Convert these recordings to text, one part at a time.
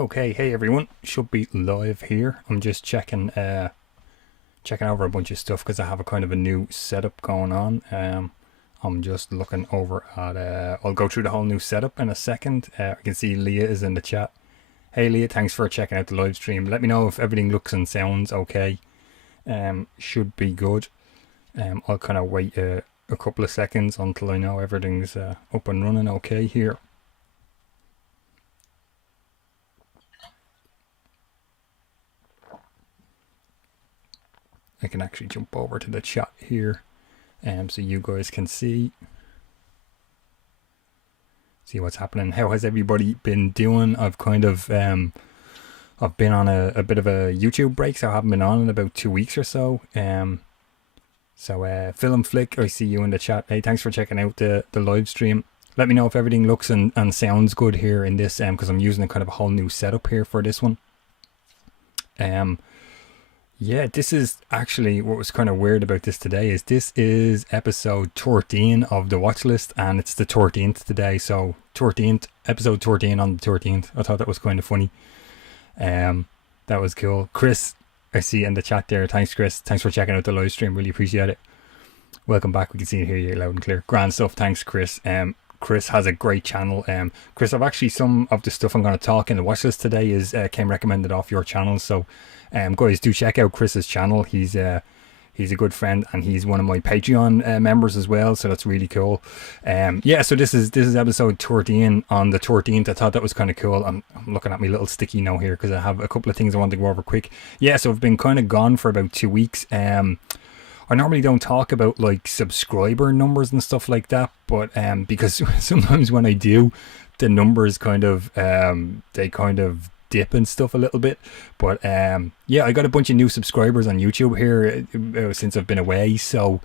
Okay, hey everyone, should be live here. I'm just checking over a bunch of stuff because I have a kind of a new setup going on. I'm just looking over at I'll go through the whole new setup in a second. I can see Leah is in the chat. Hey Leah, thanks for checking out the live stream. Let me know if everything looks and sounds okay. Should be good. I'll kind of wait a couple of seconds until I know everything's up and running okay here. I can actually jump over to the chat here, so you guys can see what's happening. How has everybody been doing? I've kind of I've been on a bit of a YouTube break, so I haven't been on in about 2 weeks or so. Film Flick, I see you in the chat. Hey, thanks for checking out the live stream. Let me know if everything looks and sounds good here in this, because I'm using a kind of a whole new setup here for this one. Yeah, this is actually what was kind of weird about this today is this is episode 13 of the Watchlist, and it's the 13th today, so 13th, episode 13 on the 13th. I thought that was kind of funny. That was cool. Chris, I see in the chat there. Thanks, Chris. Thanks for checking out the live stream. Really appreciate it. Welcome back. We can see and hear you loud and clear. Grand stuff. Thanks, Chris. Chris has a great channel. Chris, I've actually, some of the stuff I'm going to talk in the watchlist today is came recommended off your channel. So, guys, do check out Chris's channel. He's a good friend, and he's one of my Patreon members as well. So that's really cool. Yeah. So this is episode 13 on the 13th. I thought that was kind of cool. I'm looking at my little sticky note here because I have a couple of things I want to go over quick. Yeah. So I've been kind of gone for about 2 weeks. I normally don't talk about like subscriber numbers and stuff like that, but because sometimes when I do, the numbers kind of they kind of dip and stuff a little bit. But yeah, I got a bunch of new subscribers on YouTube here since I've been away. So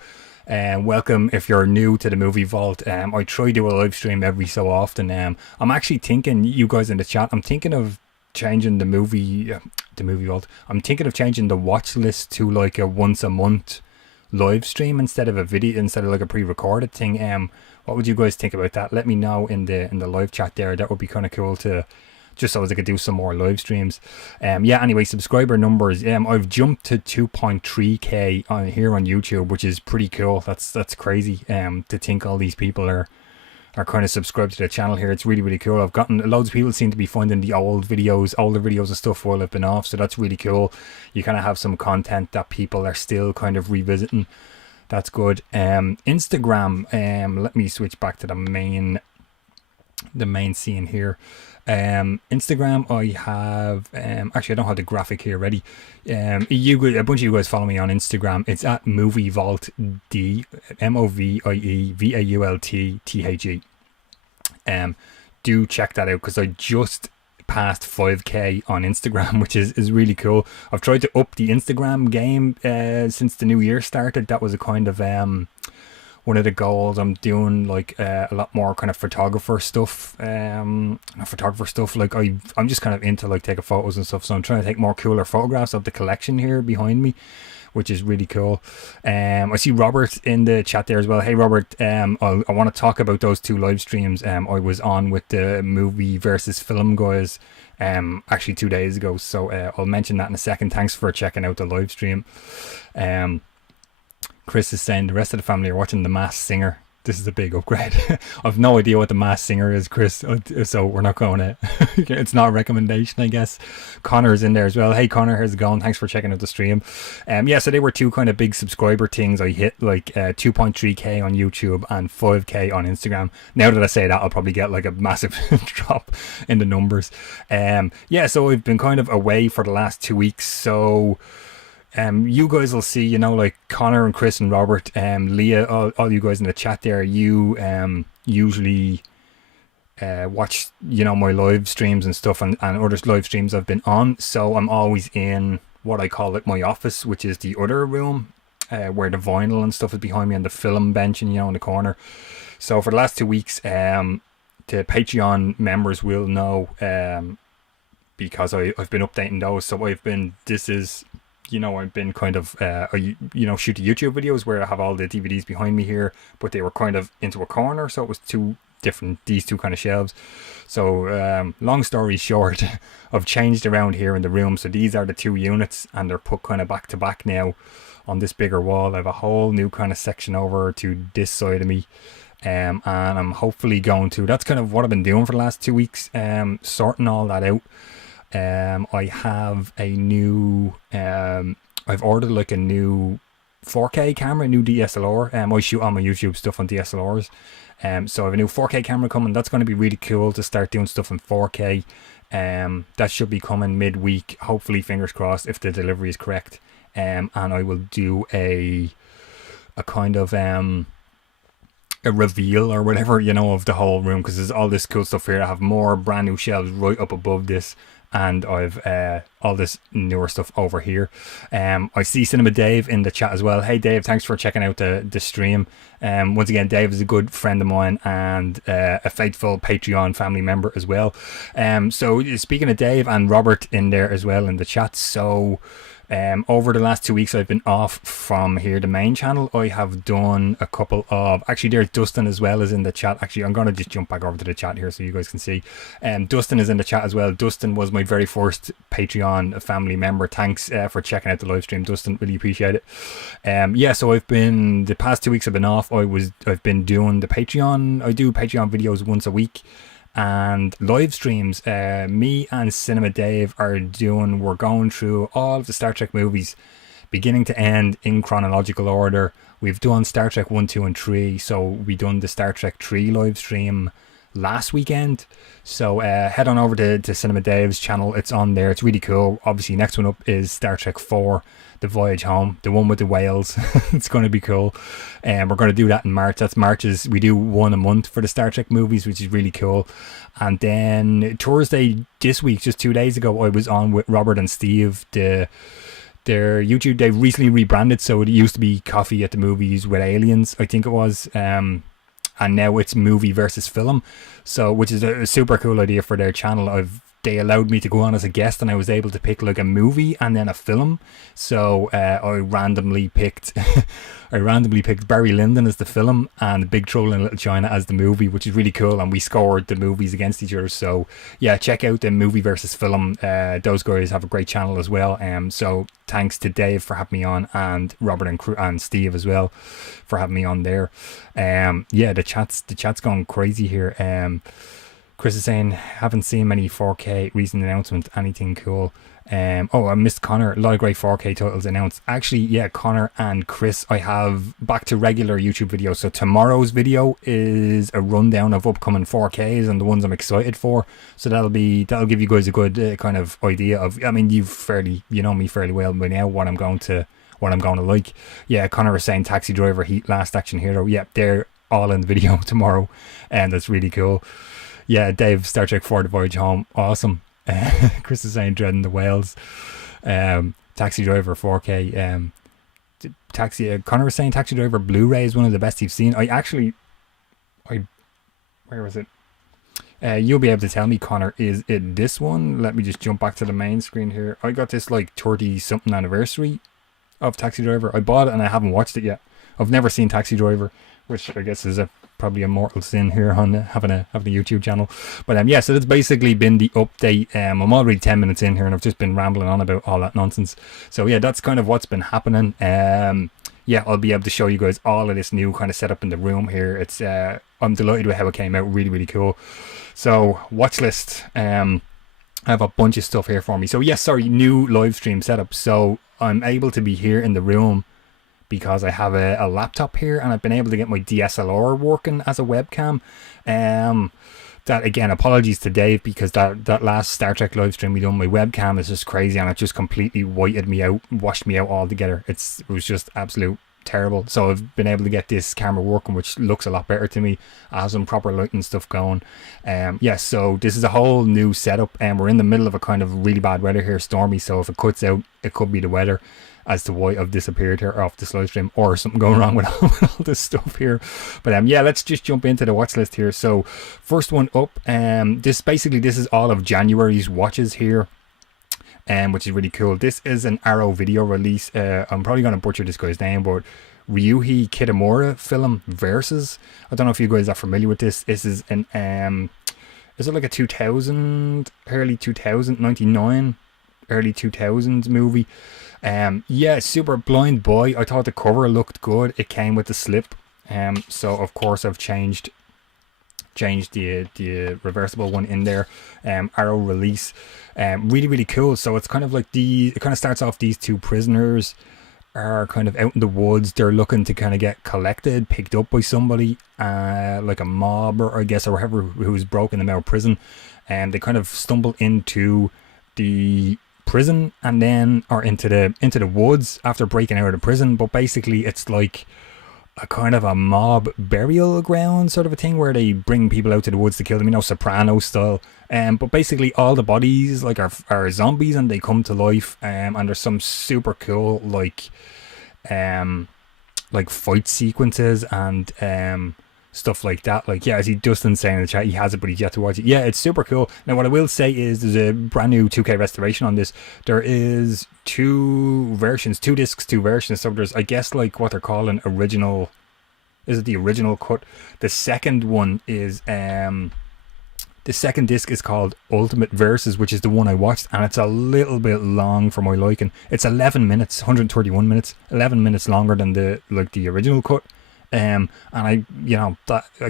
welcome if you're new to the Movie Vault. I try to do a live stream every so often. I'm actually thinking, you guys in the chat, I'm thinking of changing the movie Vault. I'm thinking of changing the watch list to like a once a month live stream instead of a video, instead of like a pre-recorded thing. What would you guys think about that? Let me know in the live chat there. That would be kind of cool to, just so as I could do some more live streams. Yeah, anyway, subscriber numbers, I've jumped to 2.3k on here on YouTube, which is pretty cool. That's crazy to think all these people are kind of subscribed to the channel here. It's really, really cool. I've gotten loads of people seem to be finding the older videos of stuff while I've been off, so that's really cool. You kind of have some content that people are still kind of revisiting. That's good. Instagram, let me switch back to the main scene here. Instagram, I have actually I don't have the graphic here ready. A bunch of you guys follow me on Instagram. It's at Movie Vault D, MovieVaultThe. Do check that out because I just passed 5k on Instagram, which is really cool. I've tried to up the Instagram game since the new year started. That was a kind of one of the goals. I'm doing like a lot more kind of photographer stuff. Like I'm just kind of into like taking photos and stuff. So I'm trying to take more cooler photographs of the collection here behind me, which is really cool. I see Robert in the chat there as well. Hey Robert, I want to talk about those 2 live streams. I was on with the movie versus film guys actually 2 days ago. So I'll mention that in a second. Thanks for checking out the live stream. Chris is saying the rest of the family are watching The Masked Singer. This is a big upgrade. I've no idea what The Masked Singer is, Chris, so we're not going to. It's not a recommendation, I guess. Connor's in there as well. Hey Connor, how's it going? Thanks for checking out the stream. Yeah, so they were 2 kind of big subscriber things. I hit like 2.3k on YouTube and 5k on Instagram. Now that I say that, I'll probably get like a massive drop in the numbers. Yeah, so I've been kind of away for the last 2 weeks, so you guys will see, like Connor and Chris and Robert, Leah, all you guys in the chat there, you usually watch, my live streams and stuff and other live streams I've been on. So I'm always in what I call like my office, which is the other room where the vinyl and stuff is behind me and the film bench and, in the corner. So for the last 2 weeks, the Patreon members will know because I've been updating those. So I've been kind of, shoot the YouTube videos where I have all the DVDs behind me here, but they were kind of into a corner, so it was too these two kind of shelves. So long story short, I've changed around here in the room. So these are the two units, and they're put kind of back to back now on this bigger wall. I have a whole new kind of section over to this side of me. And I'm hopefully going to, that's kind of what I've been doing for the last 2 weeks, sorting all that out. I have a new, I've ordered like a new 4K camera, a new DSLR. I shoot all my YouTube stuff on DSLRs. So I have a new 4K camera coming. That's going to be really cool to start doing stuff in 4K. That should be coming midweek, hopefully, fingers crossed, if the delivery is correct. And I will do a kind of a reveal or whatever, you know, of the whole room, because there's all this cool stuff here. I have more brand new shelves right up above this, and I've all this newer stuff over here. I see Cinema Dave in the chat as well. Hey Dave, thanks for checking out the stream. Once again, Dave is a good friend of mine and a faithful Patreon family member as well. So speaking of Dave, and Robert in there as well in the chat. So over the last 2 weeks I've been off from here, the main channel. I have done a couple of, actually there's Dustin as well as in the chat. Actually, I'm going to just jump back over to the chat here so you guys can see. Dustin is in the chat as well. Dustin was my very first Patreon family member. Thanks for checking out the live stream, Dustin, really appreciate it. Yeah, so I've been, the past 2 weeks I've been off. I've been doing the Patreon. I do Patreon videos once a week and live streams. Me and Cinema Dave we're going through all of the Star Trek movies beginning to end in chronological order. We've done Star Trek 1, 2 and 3, so we done the Star Trek 3 live stream last weekend. So head on over to Cinema Dave's channel, it's on there, it's really cool. Obviously next one up is Star Trek 4, The Voyage Home, the one with the whales. It's going to be cool. And we're going to do that in March. That's March's, we do one a month for the Star Trek movies, which is really cool. And then Thursday this week, just 2 days ago, I was on with Robert and Steve. Their YouTube, they recently rebranded, so it used to be Coffee at the Movies with Aliens, I think it was. And now it's Movie versus Film, so which is a super cool idea for their channel. They allowed me to go on as a guest, and I was able to pick like a movie and then a film. So I randomly picked Barry Lyndon as the film and Big Trouble in Little China as the movie, which is really cool. And we scored the movies against each other. So yeah, check out the Movie versus Film. Those guys have a great channel as well. So thanks to Dave for having me on, and Robert and Steve as well for having me on there. Yeah, the chat's gone crazy here. Chris is saying, haven't seen many 4K recent announcements, anything cool. Oh, I missed Connor, a lot of great 4K titles announced. Actually, yeah, Connor and Chris, I have back to regular YouTube videos. So tomorrow's video is a rundown of upcoming 4Ks and the ones I'm excited for. So that'll give you guys a good kind of idea of, I mean, you know me fairly well by now, what I'm going to like. Yeah, Connor was saying Taxi Driver, Heat, Last Action Hero. Yeah, they're all in the video tomorrow, and that's really cool. Yeah, Dave, Star Trek 4, The Voyage Home, awesome. Chris is saying Dreading the Whales. Taxi Driver 4K. Connor was saying Taxi Driver Blu-ray is one of the best you've seen. Where was it? You'll be able to tell me, Connor, is it this one? Let me just jump back to the main screen here. I got this like 30 something anniversary of Taxi Driver. I bought it and I haven't watched it yet. I've never seen Taxi Driver, which I guess is probably a mortal sin here on having a YouTube channel. But yeah, so that's basically been the update. I'm already 10 minutes in here and I've just been rambling on about all that nonsense. So yeah, that's kind of what's been happening. Yeah, I'll be able to show you guys all of this new kind of setup in the room here. It's I'm delighted with how it came out, really, really cool. So Watchlist, I have a bunch of stuff here for me. So yes, sorry, new live stream setup. So I'm able to be here in the room because I have a laptop here, and I've been able to get my DSLR working as a webcam. That again, apologies to Dave, because that last Star Trek live stream we done, my webcam is just crazy and it just completely washed me out altogether. It was just absolute terrible. So I've been able to get this camera working, which looks a lot better to me. I have some proper lighting stuff going. Yeah, so this is a whole new setup, and we're in the middle of a kind of really bad weather here, stormy. So if it cuts out, it could be the weather as to why I've disappeared here off this live stream, or something going wrong with all this stuff here. But yeah, let's just jump into the watch list here. So first one up, this is all of January's watches here, which is really cool. This is an Arrow video release. I'm probably going to butcher this guy's name, but Ryuhei Kitamura film Versus. I don't know if you guys are familiar with this. This is an is it like a 2000, early 2000, 99, early 2000s movie? Yeah, super blind boy. I thought the cover looked good. It came with the slip. So of course I've changed the reversible one in there. Arrow release. Really cool. So it's kind of like it kind of starts off, these two prisoners are kind of out in the woods. They're looking to kind of get collected, picked up by somebody, like a mob, or I guess, or whoever, who's broken them out of prison. And they kind of stumble into the prison and then are into the woods after breaking out of the prison. But basically it's like a kind of a mob burial ground sort of a thing, where they bring people out to the woods to kill them, Soprano style. But basically all the bodies like are zombies, and they come to life. And there's some super cool like fight sequences and stuff like that. Like, yeah, as Dustin's saying in the chat, he has it but he's yet to watch it. Yeah, it's super cool. Now what I will say is there's a brand new 2K restoration on this. There is two discs, two versions. So there's, I guess, like what they're calling original. Is it the original cut? The second one is the second disc is called Ultimate Versus, which is the one I watched, and it's a little bit long for my liking. It's 11 minutes, 131 minutes, 11 minutes longer than the original cut. And I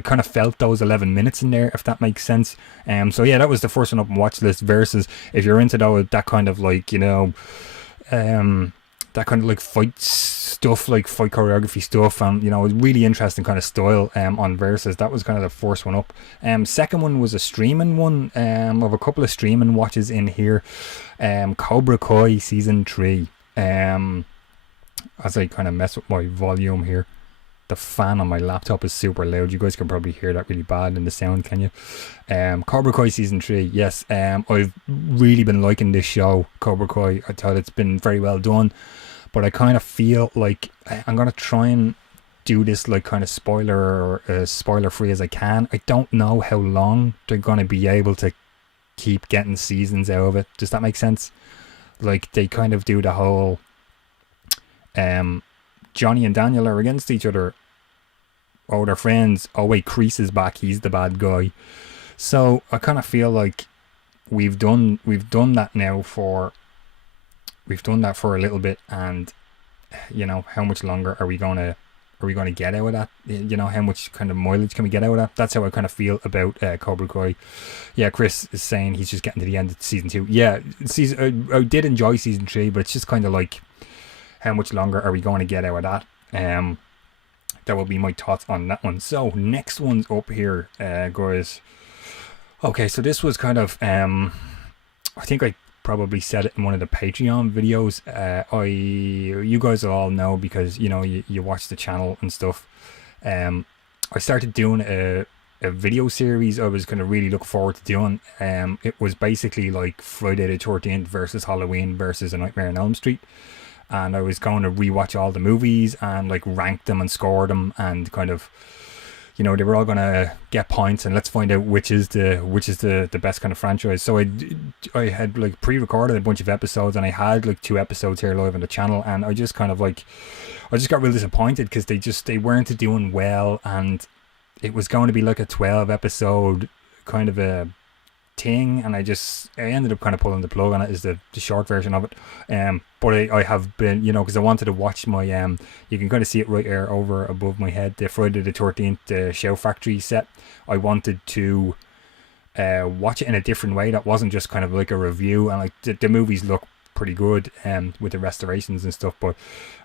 kind of felt those 11 minutes in there, if that makes sense. So yeah, that was the first one up on Watchlist. Versus, if you're into that kind of like, that kind of like fight stuff, like fight choreography stuff, and really interesting kind of style on Versus. That was kind of the first one up. Second one was a streaming one of a couple of streaming watches in here. Cobra Kai season 3. As I kind of mess with my volume here, the fan on my laptop is super loud. You guys can probably hear that really bad in the sound, can you? Cobra Kai season 3, yes. I've really been liking this show, Cobra Kai. I thought it's been very well done, but I kind of feel like I'm gonna try and do this like kind of spoiler free as I can. I don't know how long they're gonna be able to keep getting seasons out of it. Does that make sense? Like, they kind of do the whole Johnny and Daniel are against each other. Oh, they're friends. Oh wait, Kreese is back. He's the bad guy. So I kind of feel like we've done that now for a little bit, and how much longer are we gonna get out of that? How much kind of mileage can we get out of that? That's how I kind of feel about Cobra Kai. Yeah, Chris is saying he's just getting to the end of season 2. Yeah, I did enjoy season 3, but it's just kind of like, how much longer are we going to get out of that? That will be my thoughts on that one. So next one's up here, guys. Okay, so this was kind of I think I probably said it in one of the Patreon videos. You guys will all know, because you watch the channel and stuff. I started doing a video series I was kind of really looking forward to doing. It was basically like Friday the 13th versus Halloween versus A Nightmare on Elm Street. And I was going to rewatch all the movies and like rank them and score them, and kind of, they were all going to get points, and let's find out which is the best kind of franchise. So I had like pre-recorded a bunch of episodes, and I had like 2 episodes here live on the channel, and I just kind of like, I just got real disappointed because they weren't doing well, and it was going to be like a 12 episode kind of a thing, and I ended up kind of pulling the plug on it, is the short version of it. But I have been, because I wanted to watch my you can kind of see it right there over above my head, the Friday the 13th Show Factory set. I wanted to watch it in a different way that wasn't just kind of like a review, and like the movies look pretty good with the restorations and stuff. But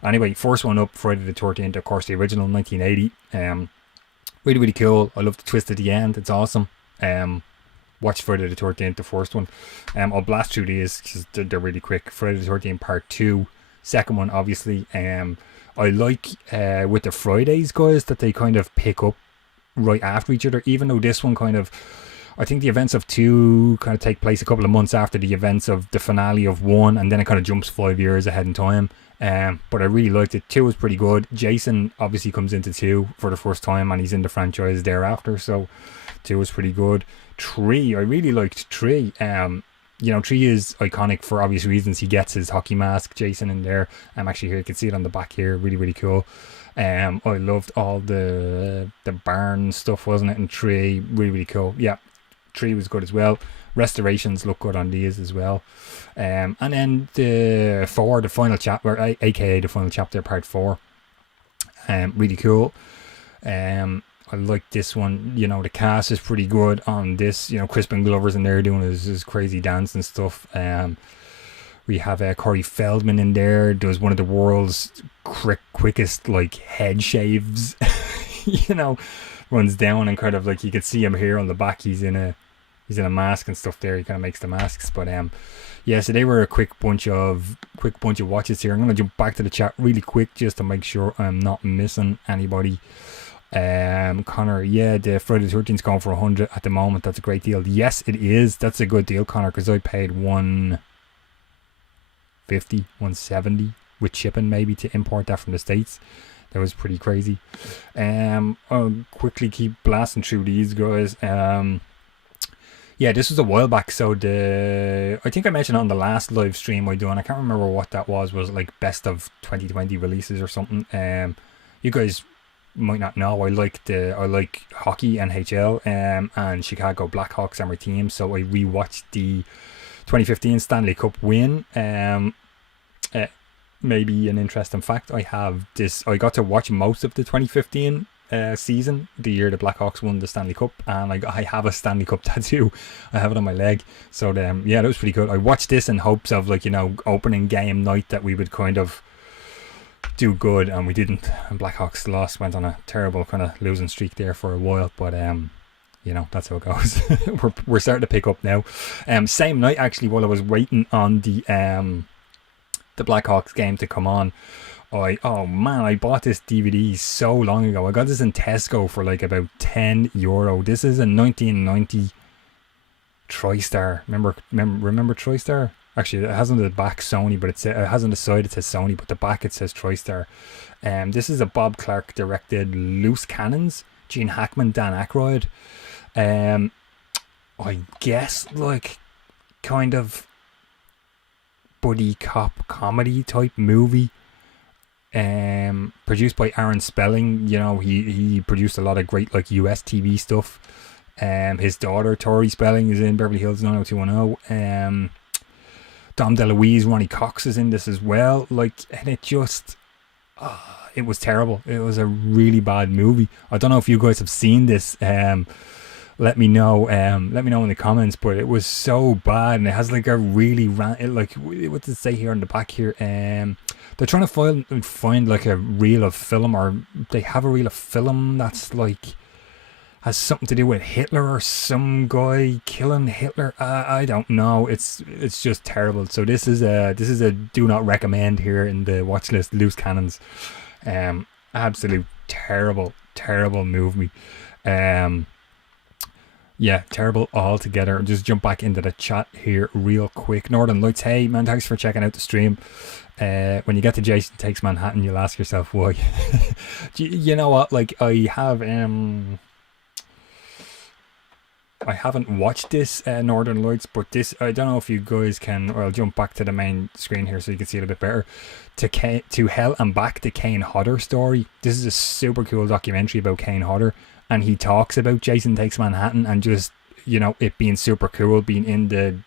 anyway, first one up, Friday the 13th, of course, the original 1980. Really cool. I love the twist at the end. It's awesome. Watch Friday the 13th, the first one. I'll blast through these because they're really quick. Friday the 13th part 2, second one obviously. I like with the Fridays, guys, that they kind of pick up right after each other, even though this one kind of, I think the events of 2 kind of take place a couple of months after the events of the finale of 1, and then it kind of jumps 5 years ahead in time. But I really liked it. 2 was pretty good. Jason obviously comes into 2 for the first time, and he's in the franchise thereafter, so 2 was pretty good. 3, I really liked 3. 3 is iconic for obvious reasons. He gets his hockey mask, Jason, in there. I'm actually here, you can see it on the back here, really cool. I loved all the barn stuff, wasn't it? And 3, really, really cool. Yeah, 3 was good as well. Restorations look good on these as well. And then the 4, the final chapter, aka the final chapter, part 4. Really cool. I like this one. You know, the cast is pretty good on this. You know, Crispin Glover's in there doing his crazy dance and stuff. We have Corey Feldman in there. Does one of the world's quickest like head shaves. You know, runs down and kind of like you could see him here on the back. He's in a mask and stuff there. He kind of makes the masks. But yeah, so they were a quick bunch of watches here. I'm gonna jump back to the chat really quick just to make sure I'm not missing anybody. Connor, yeah, the Friday the 13th going for 100 at the moment. That's a great deal. Yes, it is. That's a good deal, Connor, because I paid 150, 170 with shipping maybe to import that from the States. That was pretty crazy. I'll quickly keep blasting through these guys. Yeah, this was a while back. So I think I mentioned it on the last live stream I done. I can't remember what that was. Was it like best of 2020 releases or something? You guys might not know. I like hockey, NHL, and Chicago Blackhawks are my team. So I rewatched the 2015 Stanley Cup win. Maybe an interesting fact. I got to watch most of the 2015 season, the year the Blackhawks won the Stanley Cup, and I have a Stanley Cup tattoo. I have it on my leg. So yeah, that was pretty good. I watched this in hopes of, like, you know, opening game night that we would kind of do good, and we didn't. And Blackhawks lost, went on a terrible kind of losing streak there for a while. But you know, that's how it goes. we're starting to pick up now. Same night actually, while I was waiting on the Blackhawks game to come on, I bought this DVD so long ago. I got this in Tesco for like about €10. This is a 1990 TriStar. Remember TriStar? Actually, it has on the back Sony, but it has on the side it says Sony, but the back it says TriStar. This is a Bob Clark directed Loose Cannons. Gene Hackman, Dan Aykroyd. I guess like kind of buddy cop comedy type movie. Produced by Aaron Spelling. You know, he produced a lot of great like US TV stuff. His daughter Tori Spelling is in Beverly Hills 90210. Dom DeLuise, Ronnie Cox is in this as well. Like, and it just, it was terrible. It was a really bad movie. I don't know if you guys have seen this. Let me know. Let me know in the comments. But it was so bad, and it has like a really like, what does it say here on the back here? They're trying to find like a reel of film, or they have a reel of film that's like has something to do with Hitler or some guy killing Hitler. I don't know. It's just terrible. So this is a do not recommend here in the watch list. Loose Cannons. Absolute terrible movie. Yeah, terrible altogether. Just jump back into the chat here real quick. Northern Lights, hey man, thanks for checking out the stream. When you get to Jason Takes Manhattan, you'll ask yourself why. You know what? Like, I haven't watched this Northern Lights, but this, I don't know if you guys can, or I'll jump back to the main screen here so you can see it a bit better. To Hell and Back, the Kane Hodder story. This is a super cool documentary about Kane Hodder, and he talks about Jason Takes Manhattan and just, you know, it being super cool, being in the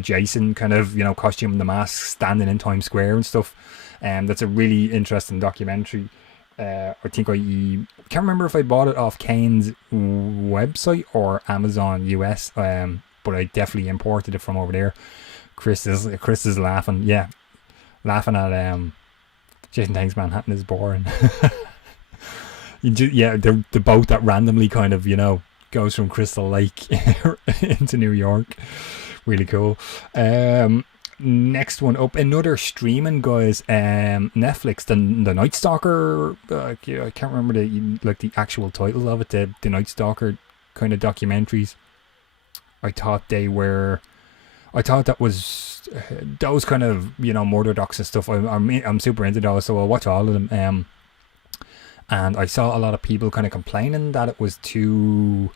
Jason kind of, you know, costume and the mask, standing in Times Square and stuff. That's a really interesting documentary. I think I can't remember if I bought it off Kane's website or Amazon US, but I definitely imported it from over there. Chris is laughing, laughing at Jason Takes Manhattan is boring. The boat that randomly kind of, you know, goes from Crystal Lake into New York. Really cool. Next one up, another streaming, guys. Netflix, the Night Stalker. I can't remember the actual title of it. The Night Stalker kind of documentaries. I thought that was those kind of, you know, murder docs and stuff. I'm super into those, so I'll watch all of them. And I saw a lot of people kind of complaining that it was too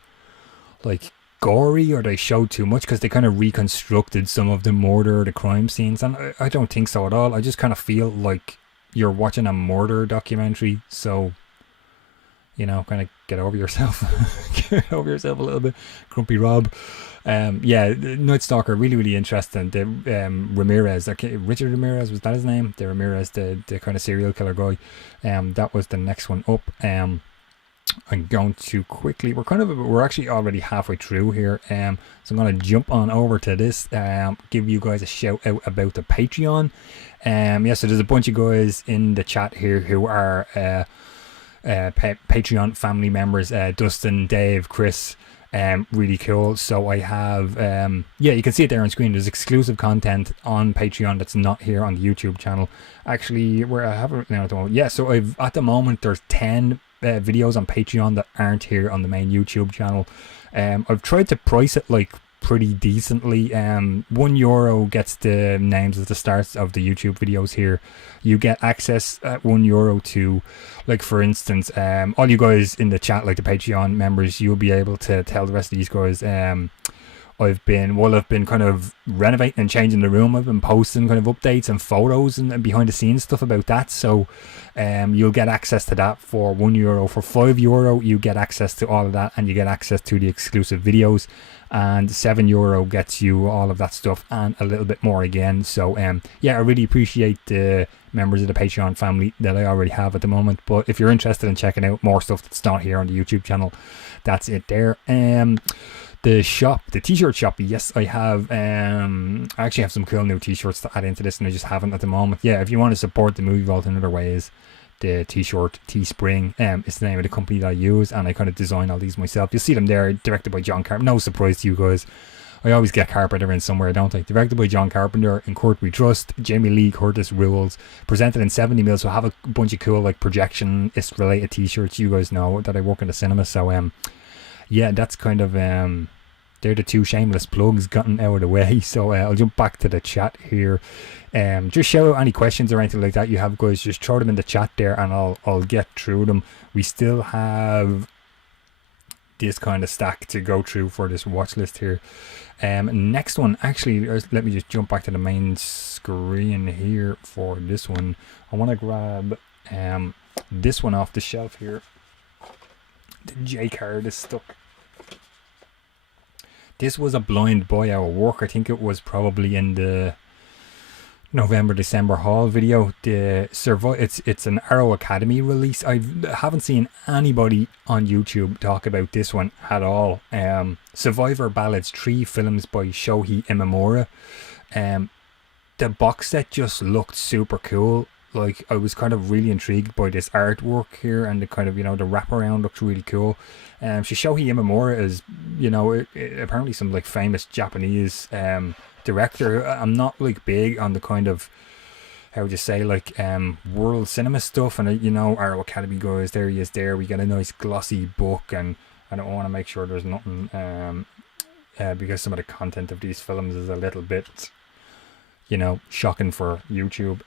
like gory, or they showed too much because they kind of reconstructed some of the murder, the crime scenes, and I don't think so at all. I just kind of feel like you're watching a murder documentary, so kind of get over yourself. Get over yourself a little bit, Grumpy Rob. Yeah, Night Stalker, really, really interesting. The Ramirez, Richard Ramirez, was that his name? The Ramirez, the kind of serial killer guy. That was the next one up. I'm going to quickly. We're actually already halfway through here. So I'm going to jump on over to this. Give you guys a shout out about the Patreon. Yeah, so there's a bunch of guys in the chat here who are Patreon family members. Dustin, Dave, Chris. Really cool. So I have you can see it there on screen. There's exclusive content on Patreon that's not here on the YouTube channel. Actually, where I have it now at the moment. Yeah, so at the moment there's 10 videos on Patreon that aren't here on the main YouTube channel. I've tried to price it like pretty decently. €1 gets the names at the start of the YouTube videos here. You get access at €1 to, like, for instance, all you guys in the chat, like the Patreon members, you'll be able to tell the rest of these guys I've been kind of renovating and changing the room. I've been posting kind of updates and photos and behind the scenes stuff about that. So you'll get access to that for €1. For €5 you get access to all of that, and you get access to the exclusive videos. And €7 gets you all of that stuff and a little bit more again. So yeah, I really appreciate the members of the Patreon family that I already have at the moment. But if you're interested in checking out more stuff that's not here on the YouTube channel, that's it there. The shop, the t-shirt shop, yes, I have. I actually have some cool new t-shirts to add into this, and I just haven't at the moment. Yeah, if you want to support the Movie Vault in other ways, the t-shirt TeeSpring is the name of the company that I use, and I kind of design all these myself. You'll see them there, directed by John Carpenter. No surprise to you guys, I always get Carpenter in somewhere, don't I? Directed by John Carpenter, in Court We Trust. Jamie Lee Curtis rules. Presented in 70mm, so I have a bunch of cool like projectionist related t-shirts. You guys know that I work in the cinema, so yeah, that's kind of they're the two shameless plugs gotten out of the way. So I'll jump back to the chat here. Just shout out any questions or anything like that you have, guys. Just throw them in the chat there, and I'll get through them. We still have this kind of stack to go through for this watch list here. Next one, actually, let me just jump back to the main screen here for this one. I want to grab this one off the shelf here. The J card is stuck. This was a blind buy our work. I think it was probably in the November-December haul video. It's an Arrow Academy release. I haven't seen anybody on YouTube talk about this one at all. Survivor Ballads, 3 films by Shohei Imamura. The box set just looked super cool. Like, I was kind of really intrigued by this artwork here, and the kind of, the wraparound looks really cool. Shohei Imamura is, apparently some like famous Japanese director. I'm not like big on the kind of, how would you say, like world cinema stuff, and Arrow Academy guys, there he is there. We get a nice glossy book, and I don't want to make sure there's nothing because some of the content of these films is a little bit shocking for YouTube.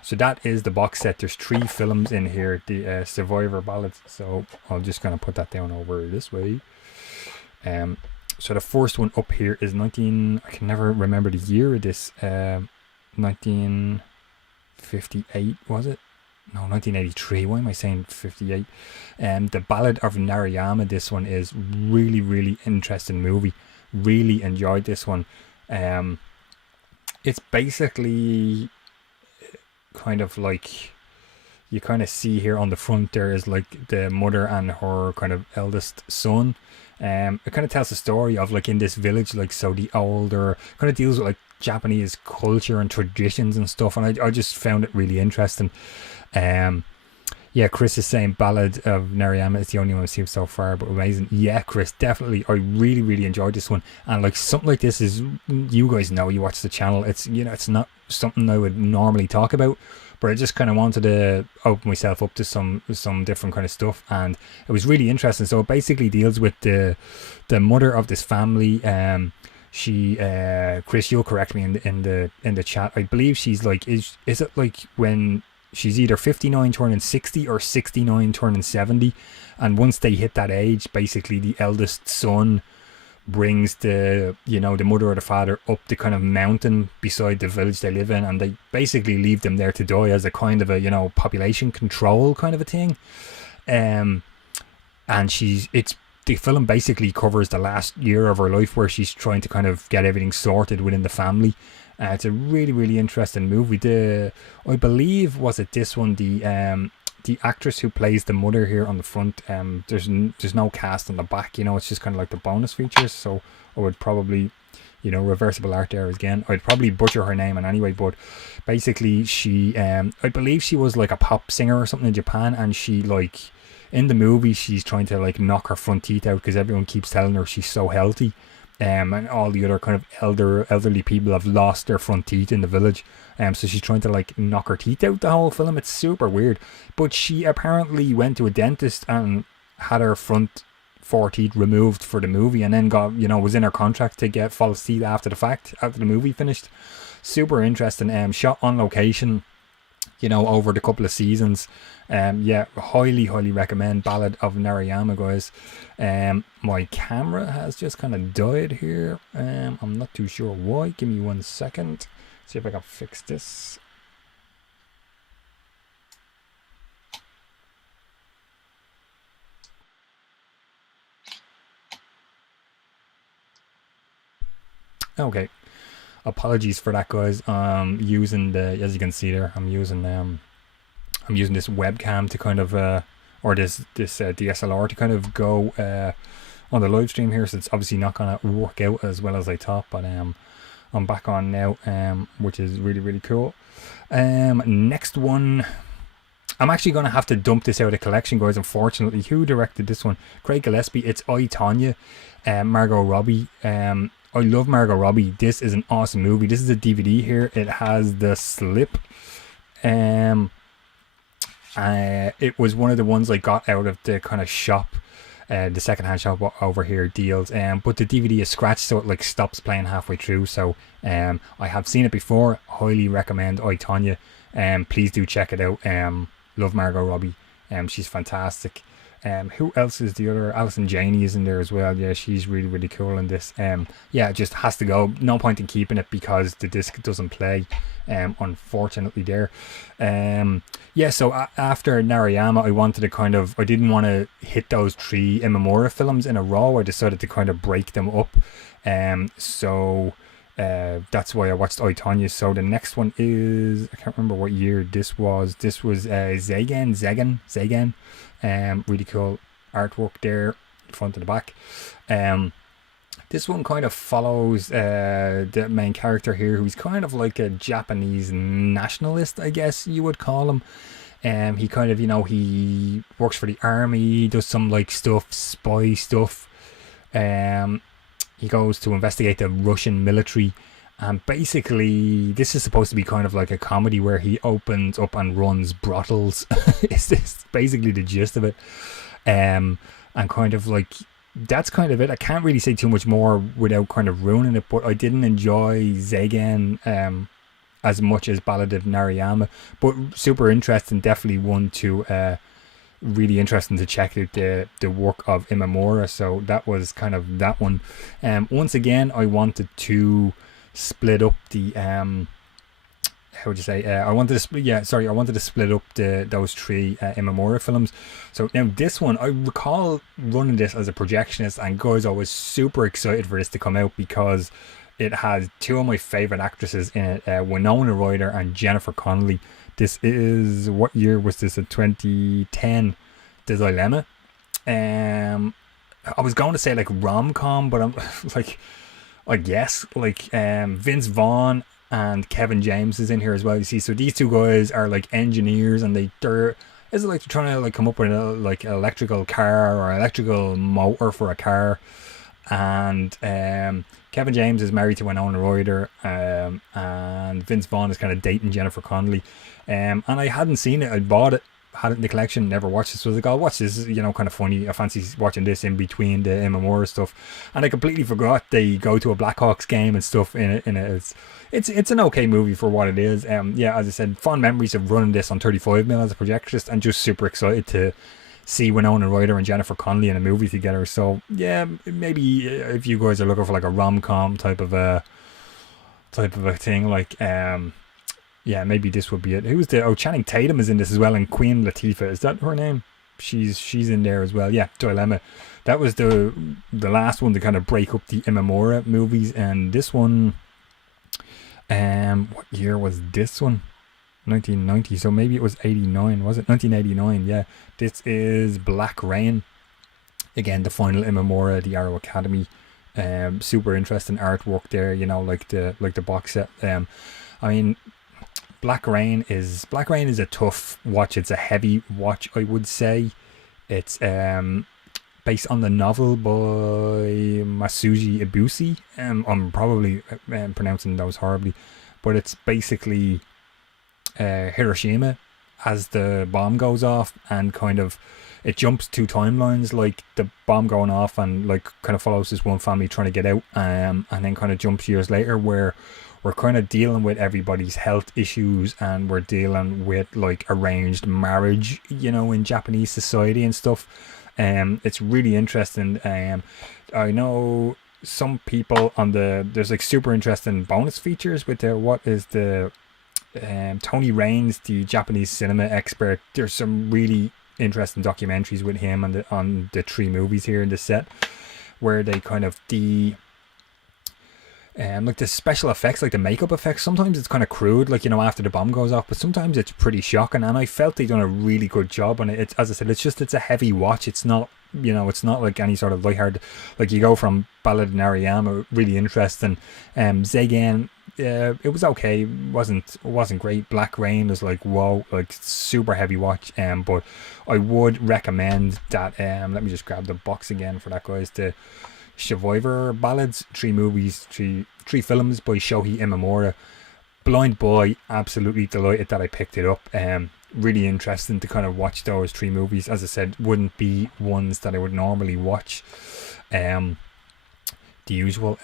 So that is the box set. There's 3 films in here, the Survivor Ballads. So I'll just kind of put that down over this way. So the first one up here is I can never remember the year of this. 1958 was it? No, 1983. Why am I saying 58? The Ballad of Narayama. This one is really, really interesting movie. Really enjoyed this one. It's basically kind of like, you kind of see here on the front there is like the mother and her kind of eldest son. It kind of tells the story of like in this village, like, so the older kind of deals with like Japanese culture and traditions and stuff, and I just found it really interesting. Yeah, Chris is saying Ballad of Narayama is the only one I've seen so far, but amazing. Yeah, Chris, definitely. I really, really enjoyed this one. And like something like this is, you guys know, you watch the channel. It's, it's not something I would normally talk about, but I just kind of wanted to open myself up to some different kind of stuff, and it was really interesting. So it basically deals with the mother of this family. She, Chris, you'll correct me in the chat. I believe she's like, is it like when she's either 59 turning 60 or 69 turning 70, and once they hit that age, basically the eldest son brings the the mother or the father up the kind of mountain beside the village they live in, and they basically leave them there to die as a kind of a population control kind of a thing. Um, and it's the film basically covers the last year of her life where she's trying to kind of get everything sorted within the family. It's a really, really interesting movie. I believe, was it this one, the actress who plays the mother here on the front, there's no cast on the back, it's just kind of like the bonus features, so I would probably, reversible art there again, I'd probably butcher her name in anyway, but basically she, I believe she was like a pop singer or something in Japan, and she, like, in the movie she's trying to like knock her front teeth out because everyone keeps telling her she's so healthy, and all the other kind of elderly people have lost their front teeth in the village, so she's trying to like knock her teeth out the whole film. It's super weird, but she apparently went to a dentist and had her front four teeth removed for the movie, and then got was in her contract to get false teeth after the fact, after the movie finished. Super interesting. Shot on location, over the couple of seasons. Highly recommend Ballad of Narayama, guys. My camera has just kind of died here. I'm not too sure why. Give me 1 second. See if I can fix this. Okay, apologies for that, guys. Using the, as you can see there, I'm using this webcam to kind of or this DSLR to kind of go on the live stream here, so it's obviously not gonna work out as well as I thought, but I'm back on now, which is really cool. Next one, I'm actually gonna have to dump this out of collection, guys, unfortunately. Who directed this one? Craig Gillespie. It's I, Tonya, Margot Robbie. I love Margot Robbie. This is an awesome movie. This is a DVD here. It has the slip. It was one of the ones I got out of the kind of shop, the secondhand shop over here, deals. But the DVD is scratched, so it like stops playing halfway through. So I have seen it before. Highly recommend I, Tonya. Please do check it out. Love Margot Robbie. She's fantastic. Who else is the other? Alison Janney is in there as well. Yeah, she's really cool in this. Yeah, it just has to go. No point in keeping it because the disc doesn't play. Unfortunately there. Yeah, so after Narayama, I didn't want to hit those 3 Imamura films in a row. I decided to kind of break them up. So that's why I watched I, Tonya. So the next one is, I can't remember what year this was. This was Zagan. Really cool artwork there, front and the back. This one kind of follows the main character here, who's kind of like a Japanese nationalist, I guess you would call him. He kind of, he works for the army, does some like spy stuff. He goes to investigate the Russian military, and basically this is supposed to be kind of like a comedy where he opens up and runs brothels. It's basically the gist of it. And kind of like, that's kind of it. I can't really say too much more without kind of ruining it, but I didn't enjoy Zagan as much as Ballad of Narayama, but super interesting. Definitely one to really interesting to check out the work of Imamura. So that was kind of that one. Once again, I wanted to split up the how would you say, I wanted to split up those 3 Imamura films. So now this one, I recall running this as a projectionist, and guys, I was super excited for this to come out because it has 2 of my favorite actresses in it, Winona Ryder and Jennifer Connelly. This is, what year was this? 2010, The Dilemma. I was going to say like rom-com, but I'm like, I guess like Vince Vaughn and Kevin James is in here as well, you see. So these 2 guys are like engineers, and they're trying to like come up with a like electrical car or electrical motor for a car. And Kevin James is married to Winona Ryder, and Vince Vaughn is kind of dating Jennifer Connelly. And I hadn't seen it. I bought it, had it in the collection, never watched this. So I was like, I'll watch this, kind of funny. I fancy watching this in between the Imamura stuff. And I completely forgot they go to a Blackhawks game and stuff in it. It's an okay movie for what it is. Yeah, as I said, fond memories of running this on 35mm as a projectionist, and just super excited see Winona Ryder and Jennifer Connelly in a movie together. So yeah, maybe if you guys are looking for like a rom-com type of a thing, like yeah, maybe this would be it. Who's the Channing Tatum is in this as well, and Queen Latifah, is that her name? She's in there as well. Yeah, Dilemma. That was the last one to kind of break up the Imamura movies, and this one, what year was this one? 1990. So maybe it was 89. Was it 1989? Yeah. This is Black Rain. Again, the final Imamura, the Arrow Academy. Super interesting artwork there. You know, like the box set. I mean, Black Rain is a tough watch. It's a heavy watch, I would say. It's based on the novel by Masuji Ibushi. I'm probably pronouncing those horribly, but it's basically Hiroshima as the bomb goes off, and kind of it jumps two timelines, like the bomb going off and like kind of follows this one family trying to get out, and then kind of jumps years later where we're kind of dealing with everybody's health issues, and we're dealing with like arranged marriage, you know, in Japanese society and stuff. It's really interesting. I know some people on there's like super interesting bonus features with the Tony Raines, the Japanese cinema expert. There's some really interesting documentaries with him on the three movies here in the set, where they kind of like the special effects, like the makeup effects, sometimes it's kind of crude, like, you know, after the bomb goes off, but sometimes it's pretty shocking, and I felt they done a really good job on it. It's, as I said, it's a heavy watch. It's not, you know, it's not like any sort of lighthearted, like you go from Ballad and Ariama, really interesting. Zeigen, it was okay, it wasn't great. Black Rain was like, whoa, like super heavy watch. But I would recommend that. Let me just grab the box again for that, guys. The Survivor Ballads, three films by Shohei Imamura. Blind Boy, absolutely delighted that I picked it up. Really interesting to kind of watch those three movies. As I said, wouldn't be ones that I would normally watch. The usual.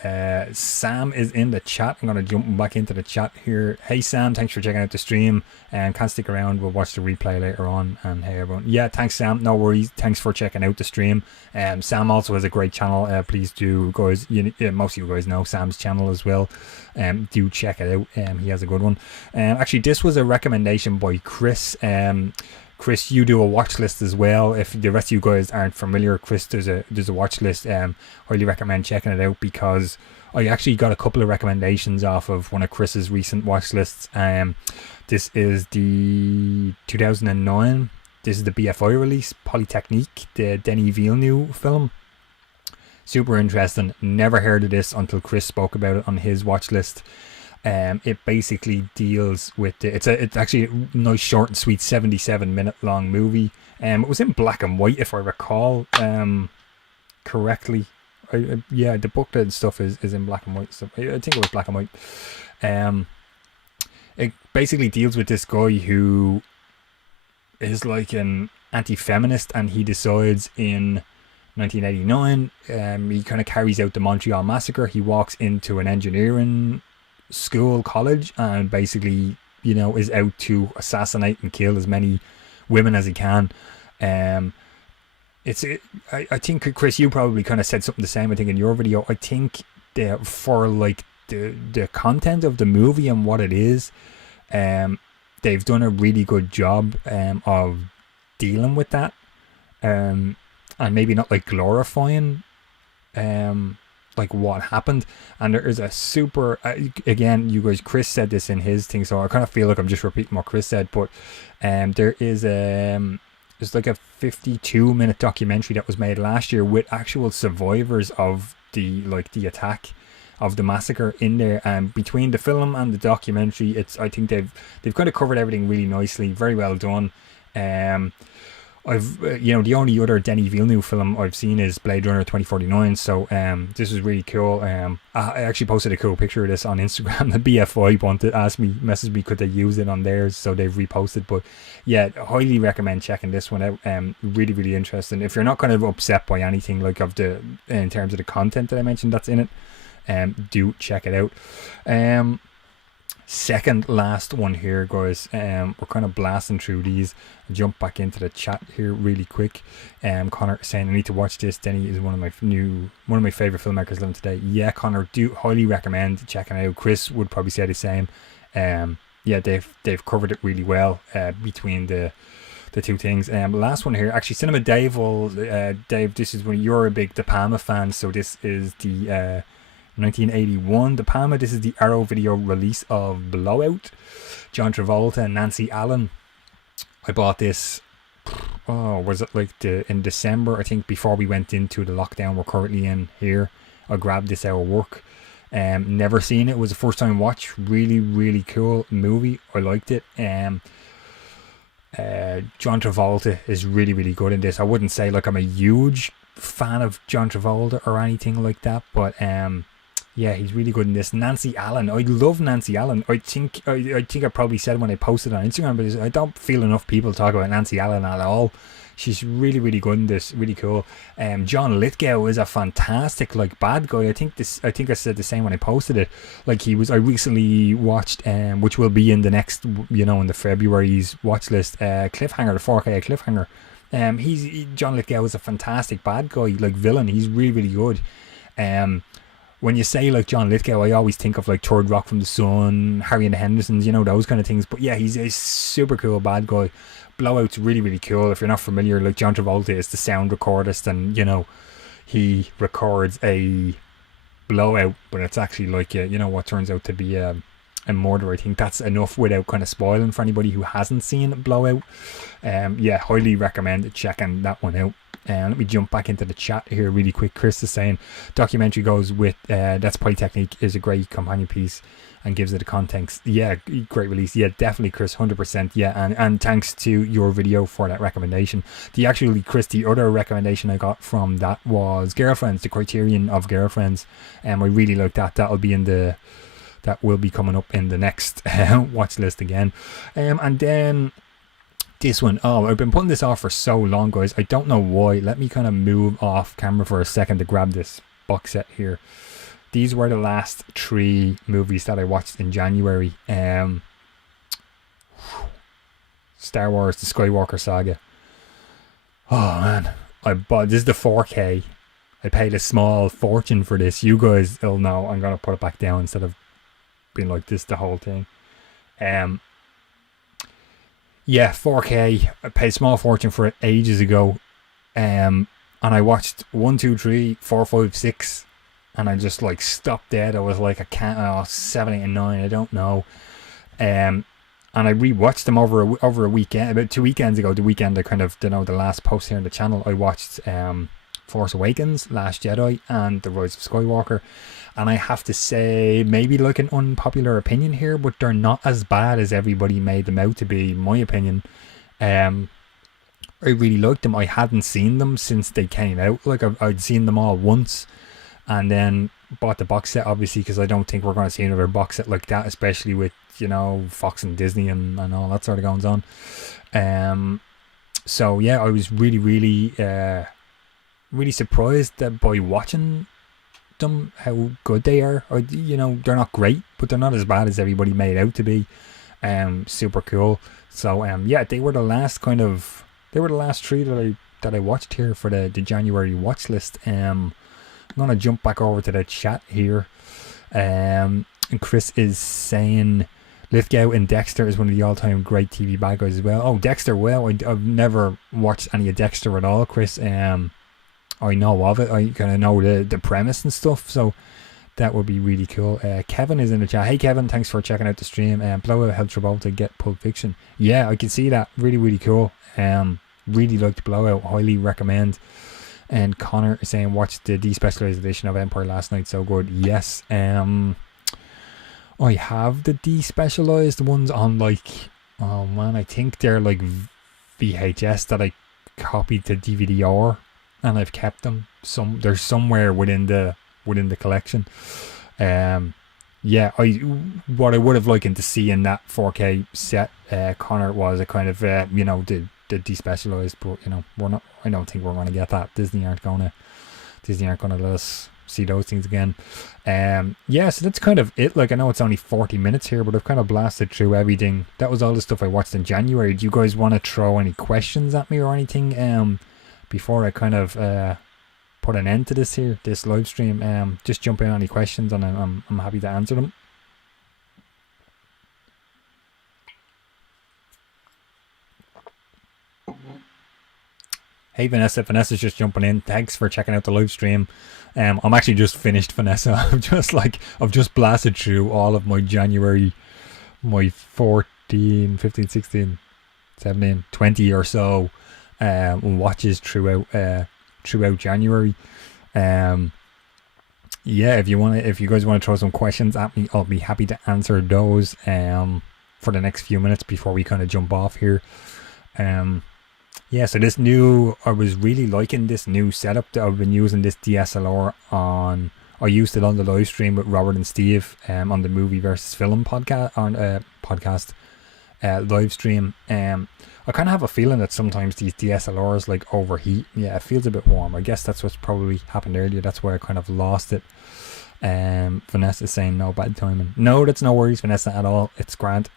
Sam is in the chat. I'm going to jump back into the chat here. Hey Sam, thanks for checking out the stream. Can't stick around, we'll watch the replay later on. And hey everyone, yeah, thanks Sam, no worries, thanks for checking out the stream. Sam also has a great channel. Please do, guys, most of you guys know Sam's channel as well. Do check it out. He has a good one. Actually, this was a recommendation by Chris. Chris, you do a watch list as well. If the rest of you guys aren't familiar, Chris, there's a watch list. Highly recommend checking it out, because I actually got a couple of recommendations off of one of Chris's recent watch lists. This is the 2009. This is the BFI release, Polytechnique, the Denis Villeneuve film. Super interesting. Never heard of this until Chris spoke about it on his watch list. It basically deals with it's actually a nice short and sweet 77-minute long movie. It was in black and white, if I recall correctly. Yeah, the booklet and stuff is in black and white. So I think it was black and white. It basically deals with this guy who is like an anti-feminist, and he decides in 1989, he kind of carries out the Montreal massacre. He walks into an engineering college, and basically, you know, is out to assassinate and kill as many women as he can. I think, Chris, you probably kind of said something the same, I think, in your video. I think for like the content of the movie and what it is, they've done a really good job of dealing with that, and maybe not like glorifying like what happened. And there is a super again, you guys, Chris said this in his thing, so I kind of feel like I'm just repeating what Chris said, but there is there's like a 52-minute documentary that was made last year with actual survivors of the attack of the massacre in there. And between the film and the documentary, I think they've kind of covered everything really nicely. Very well done. I've the only other Denis Villeneuve film I've seen is Blade Runner 2049, so this is really cool. I actually posted a cool picture of this on Instagram. The BFI messaged me could they use it on theirs, so they've reposted. But yeah, highly recommend checking this one out. Really, really interesting. If you're not kind of upset by anything like in terms of the content that I mentioned that's in it, do check it out. second last one here, guys. We're kind of blasting through these. Jump back into the chat here really quick. Connor saying I need to watch this. Denny is one of my favorite filmmakers living today. Yeah, Connor, do highly recommend checking it out. Chris would probably say the same. Yeah, they've covered it really well between the two things. Last one here, actually, Cinema Dave Dave, this is when you're a big De Palma fan, so this is the 1981 De Palma. This is the Arrow Video release of Blowout. John Travolta and Nancy Allen. I bought this, was it like in December, I think, before we went into the lockdown we're currently in here. I grabbed this out of work. Never seen it. It was a first time watch. Really, really cool movie. I liked it. John Travolta is really, really good in this. I wouldn't say like I'm a huge fan of John Travolta or anything like that, but yeah, he's really good in this. Nancy Allen, I love Nancy Allen. I think I probably said when I posted on Instagram, but I don't feel enough people talk about Nancy Allen at all. She's really, really good in this. Really cool. John Lithgow is a fantastic bad guy. I think I said the same when I posted it. I recently watched which will be in the next, in the February's watch list, Cliffhanger, the 4K Cliffhanger. John Lithgow is a fantastic bad guy, villain. He's really, really good. When you say John Lithgow, I always think of Third Rock from the Sun, Harry and the Hendersons, those kind of things. But yeah, he's a super cool bad guy. Blowout's really, really cool. If you're not familiar, John Travolta is the sound recordist, and he records a blowout, but it's actually what turns out to be a murder. I think that's enough without kind of spoiling for anybody who hasn't seen Blowout. Yeah, highly recommend checking that one out. Let me jump back into the chat here really quick. Chris is saying documentary goes with That's Polytechnique is a great companion piece and gives it a context. Yeah, great release. Yeah, definitely, Chris, 100%. Yeah, and thanks to your video for that recommendation. The other recommendation I got from that was Girlfriends, the Criterion of Girlfriends. I really like that. That will be coming up in the next watch list again. And then this one, I've been putting this off for so long, guys. I don't know why. Let me kind of move off camera for a second to grab this box set here. These were the last 3 movies that I watched in January. Star Wars, the Skywalker Saga. Oh man, this is the 4K. I paid a small fortune for this. You guys will know I'm gonna put it back down instead of being like this the whole thing. Yeah, 4K. I paid a small fortune for it ages ago. And I watched 1, 2, 3, 4, 5, 6. And I just stopped dead. I was I can't, 7, 8, and 9. I don't know. And I rewatched them over a weekend, about 2 weekends ago. The weekend I kind of, the last post here on the channel, I watched Force Awakens, Last Jedi, and The Rise of Skywalker. And I have to say, maybe an unpopular opinion here, but they're not as bad as everybody made them out to be, in my opinion. I really liked them. I hadn't seen them since they came out. I'd seen them all once, and then bought the box set, obviously, because I don't think we're going to see another box set like that, especially with, Fox and Disney and all that sort of goings on. So yeah, I was really, really, really surprised that by watching them how good they are. Or, they're not great, but they're not as bad as everybody made out to be. Super cool. So yeah, they were the last 3 that I watched here for the January watch list. I'm gonna jump back over to the chat here. And Chris is saying Lithgow in Dexter is one of the all-time great TV bad guys as well. Oh, Dexter, well, I've never watched any of Dexter at all, Chris. I know of it. I kind of know the premise and stuff, so that would be really cool. Kevin is in the chat. Hey Kevin, thanks for checking out the stream. Blowout helped Travolta get Pulp Fiction. Yeah, I can see that. Really, really cool. Really liked Blowout. Highly recommend. And Connor is saying watch the despecialized edition of Empire last night. So good. Yes. I have the despecialized ones on oh man, I think they're VHS that I copied to DVD-R. And I've kept them. They're somewhere within the collection. Yeah, what I would have liked to see in that 4K set, Connor, was a kind of the despecialized, but we're not. I don't think we're going to get that. Disney aren't going to let us see those things again. Yeah, so that's kind of it. Like, I know it's only 40 minutes here, but I've kind of blasted through everything. That was all the stuff I watched in January. Do you guys want to throw any questions at me or anything before I kind of put an end to this live stream? Just jump in on any questions, and I'm happy to answer them. Hey Vanessa, Vanessa's just jumping in. Thanks for checking out the live stream. I'm actually just finished, Vanessa. I've just blasted through all of my January, my 14, 15, 16, 17, 20 or so watches throughout January. Yeah, if you guys want to throw some questions at me, I'll be happy to answer those for the next few minutes before we kind of jump off here. Yeah, so I was really liking this new setup that I've been using this DSLR on. I used it on the live stream with Robert and Steve on the Movie versus Film podcast live stream. I kind of have a feeling that sometimes these DSLRs like overheat. Yeah, it feels a bit warm. I guess that's what's probably happened earlier. That's why I kind of lost it. Vanessa's saying no bad timing. No, that's no worries, Vanessa, at all. It's grand.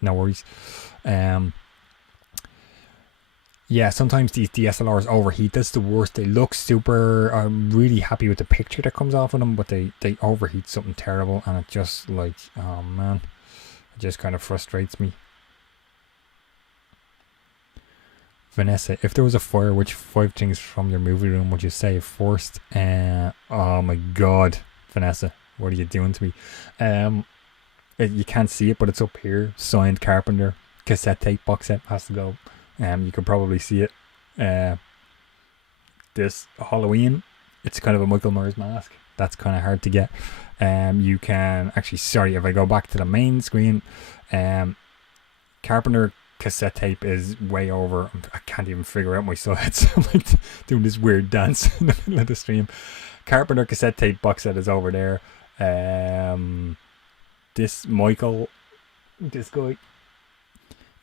No worries. Yeah, sometimes these DSLRs overheat. That's the worst. They look super. I'm really happy with the picture that comes off of them, but they overheat something terrible, and it just like, oh man, it just kind of frustrates me. Vanessa, if there was a fire, which 5 things from your movie room would you say first? Oh my god, Vanessa, what are you doing to me? You can't see it, but it's up here. Signed Carpenter cassette tape box set has to go. You can probably see it. This Halloween, it's kind of a Michael Myers mask. That's kind of hard to get. You can actually, sorry, if I go back to the main screen, Carpenter cassette tape is way over. I can't even figure out my sides. I'm like doing this weird dance in the middle of the stream. Carpenter cassette tape box set is over there. This Michael, this guy.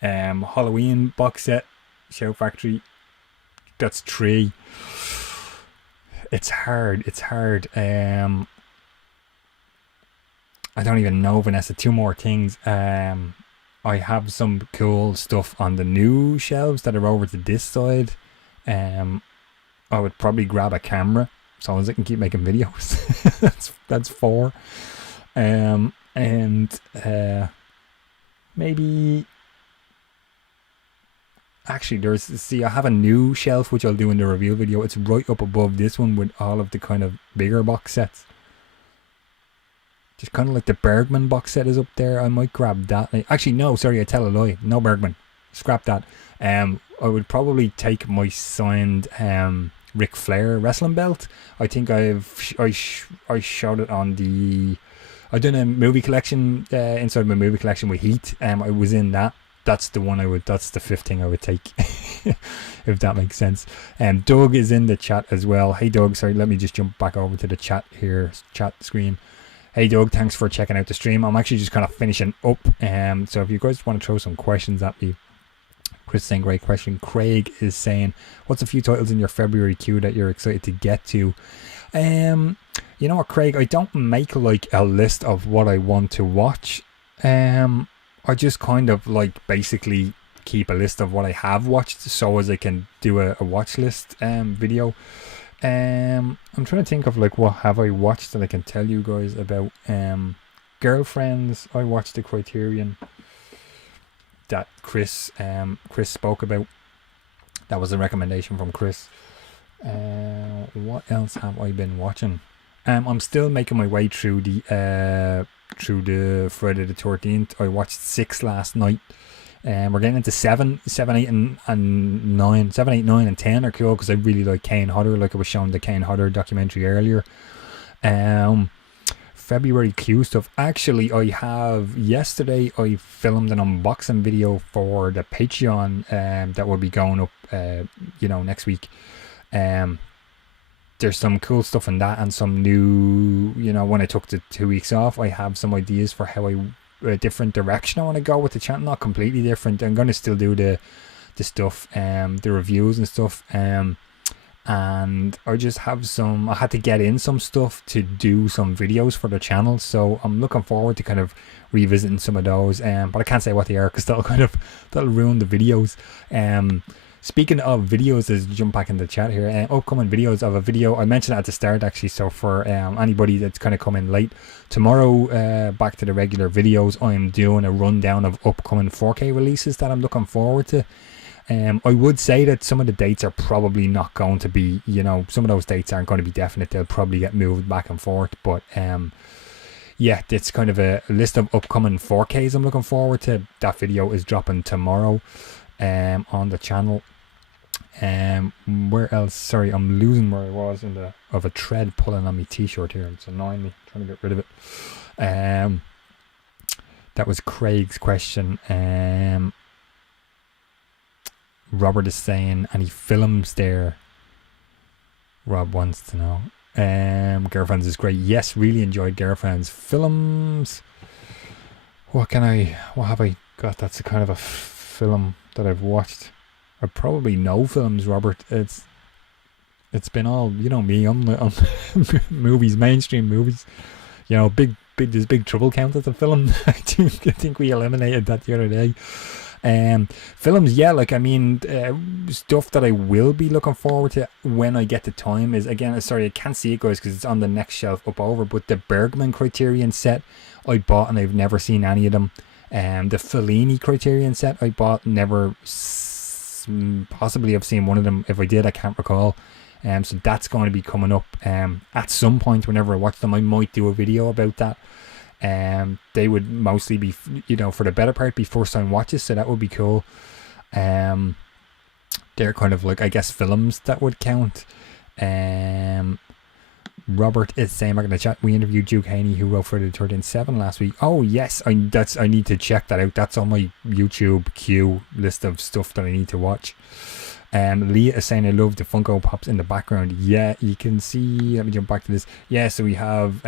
Halloween box set, Shout Factory, that's 3. It's hard. I don't even know, Vanessa. 2 more things. I have some cool stuff on the new shelves that are over to this side. I would probably grab a camera so as I can keep making videos. that's 4. Maybe. Actually, I have a new shelf which I'll do in the review video. It's right up above this one with all of the kind of bigger box sets. Just kind of like the Bergman box set is up there. I might grab that. Actually, no, sorry, I tell a lie. No Bergman. Scrap that. I would probably take my signed Ric Flair wrestling belt. I think I showed it on the. I done a movie collection inside my movie collection with Heat. I was in that. That's the one that's the 5th thing I would take, if that makes sense. Doug is in the chat as well. Hey Doug, sorry, let me just jump back over to the chat screen. Hey Doug, thanks for checking out the stream. I'm actually just kind of finishing up. So if you guys want to throw some questions at me. Chris saying great question. Craig is saying, what's a few titles in your February queue that you're excited to get to? You know what, Craig, I don't make like a list of what I want to watch. I just kind of like basically keep a list of what I have watched so as I can do a watch list video. I'm trying to think of like what have I watched that I can tell you guys about. Girlfriends, I watched the Criterion that Chris spoke about. That was a recommendation from Chris. What else have I been watching? I'm still making my way through the Friday the 13th. I watched 6 last night. We're getting into 7, 8 and 9. 7, 8, 9 and 10 are cool because I really like Kane Hodder, like I was showing the Kane Hodder documentary earlier. February Q stuff. Actually, yesterday I filmed an unboxing video for the Patreon that will be going up next week. There's some cool stuff in that and some new, when I took the 2 weeks off, I have some ideas for how a different direction I want to go with the channel. Not completely different. I'm going to still do the stuff, the reviews and stuff. and I had to get in some stuff to do some videos for the channel, so I'm looking forward to kind of revisiting some of those, but I can't say what they are because that'll ruin the videos. Speaking of videos, let's jump back in the chat here. Upcoming videos of a video I mentioned at the start actually, so for anybody that's kind of coming late, tomorrow back to the regular videos, I'm doing a rundown of upcoming 4K releases that I'm looking forward to. I would say that some of the dates are probably not going to be, some of those dates aren't going to be definite. They'll probably get moved back and forth, but yeah, it's kind of a list of upcoming 4Ks I'm looking forward to. That video is dropping tomorrow on the channel. Where else? Sorry, I'm losing where I was of a thread pulling on my t-shirt here. It's annoying me, trying to get rid of it. That was Craig's question. Robert is saying, any films there? Rob wants to know. Girlfriends is great. Yes, really enjoyed Girlfriends. Films. What have I got? That's a kind of a film that I've watched. I probably know films, Robert. It's been all, me, I'm movies, mainstream movies. Does Big Trouble count as a film? I think we eliminated that the other day. Films, yeah, stuff that I will be looking forward to when I get the time is, again, sorry, I can't see it, guys, because it's on the next shelf up over, but the Bergman Criterion set I bought and I've never seen any of them. The Fellini Criterion set I bought, never possibly I've seen one of them. If I did, I can't recall. So that's going to be coming up at some point. Whenever I watch them, I might do a video about that. They would mostly be, for the better part, be first time watches, so that would be cool. They're kind of like, I guess, films that would count. Robert is saying back in the chat, we interviewed Duke Haney, who wrote Friday the 13th 7 last week. Oh yes, I need to check that out. That's on my YouTube queue list of stuff that I need to watch. Leah is saying, I love the Funko Pops in the background. Yeah, you can see, let me jump back to this. Yeah, so we have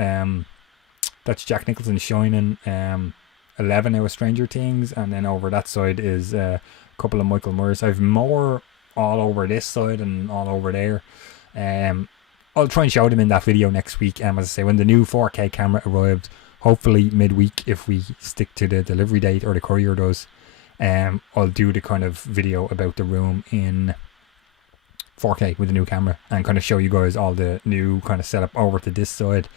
that's Jack Nicholson shining, 11 out of Stranger Things, and then over that side is a couple of Michael Myers. I've more all over this side and all over there. I'll try and show them in that video next week. As I say, when the new 4K camera arrived, hopefully midweek, if we stick to the delivery date or the courier does, I'll do the kind of video about the room in 4K with the new camera and kind of show you guys all the new kind of setup over to this side.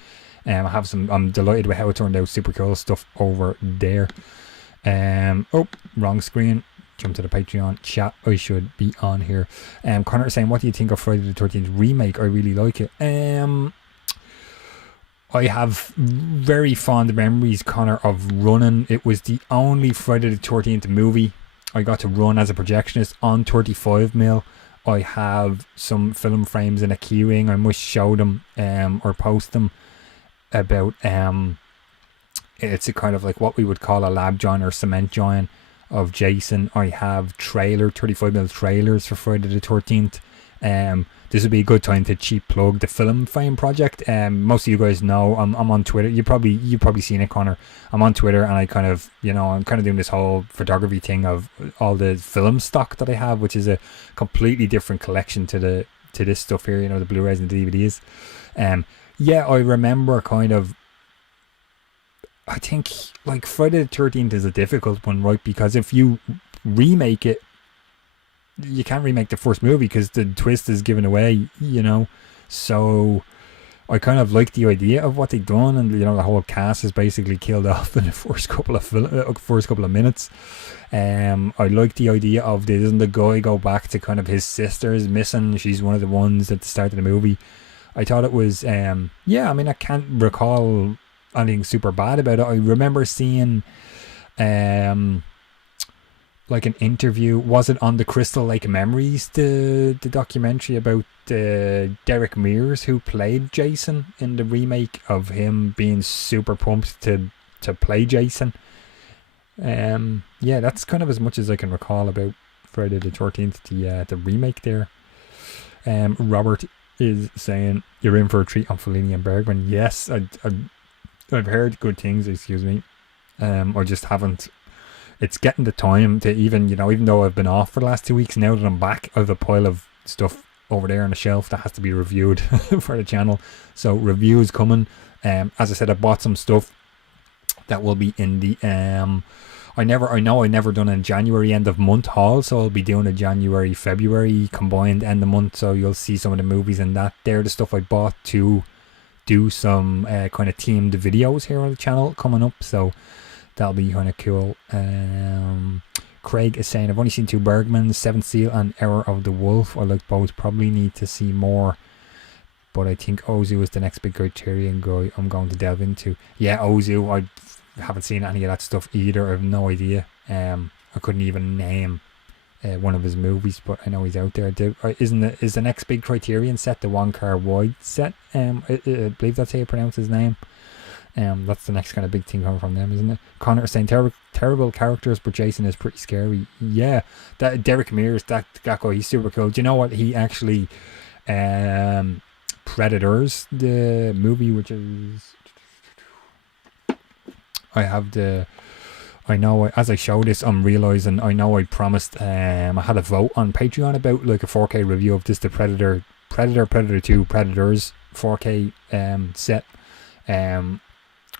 I'm delighted with how it turned out. Super cool stuff over there. Wrong screen. Jump to the Patreon chat. I should be on here. Connor is saying, what do you think of Friday the 13th remake? I really like it. I have very fond memories, Connor, of running. It was the only Friday the 13th movie I got to run as a projectionist on 35mm. I have some film frames in a keyring. I must show them or post them about it's a kind of like what we would call a lab joint or cement joint of Jason. I have 35mm trailers for Friday the 13th. This would be a good time to cheap plug the film frame project. Most of you guys know I'm on Twitter. You've probably seen it, Connor. I'm on Twitter, and I kind of, I'm kind of doing this whole photography thing of all the film stock that I have, which is a completely different collection to this stuff here, the Blu-rays and the DVDs. Yeah, I remember kind of, I think like Friday the 13th is a difficult one, right? Because if you remake it, you can't remake the first movie because the twist is given away, so I kind of like the idea of what they've done, and the whole cast is basically killed off in the first couple of minutes. I like the idea of, doesn't the guy go back to kind of his sister's missing? She's one of the ones at the start of the movie. I thought it was I can't recall anything super bad about it. I remember seeing like an interview, was it on the Crystal Lake Memories, the documentary about Derek Mears, who played Jason in the remake, of him being super pumped to play Jason. That's kind of as much as I can recall about Friday the 13th, the remake there. Robert is saying, you're in for a treat on Fellini and Bergman. Yes, I've heard good things, excuse me. I just haven't. It's getting the time to even though I've been off for the last 2 weeks, now that I'm back, I have a pile of stuff over there on the shelf that has to be reviewed for the channel. So reviews coming. As I said, I bought some stuff that will be in the I never done a January end of month haul, so I'll be doing a January February combined end of month, so you'll see some of the movies in that. They're the stuff I bought to do some kind of themed videos here on the channel coming up, so that'll be kind of cool. Craig is saying, I've only seen 2 Bergmans, Seventh Seal and Error of the Wolf. I like both, probably need to see more, but I think Ozu is the next big Criterion guy I'm going to delve into. Yeah, Ozu, I haven't seen any of that stuff either. I have no idea. I couldn't even name one of his movies, but I know he's out there. Is the next big Criterion set the Wong Kar-wai set? I believe that's how you pronounce his name. That's the next kind of big thing coming from them, isn't it? Connor is saying terrible characters, but Jason is pretty scary. Yeah, that Derek Mears, that guy, he's super cool. Do you know what? He actually Predators, the movie, which is I know as I show this, I'm realizing I know I promised I had a vote on Patreon about like a 4K review of this, the Predator 2 Predators 4K set.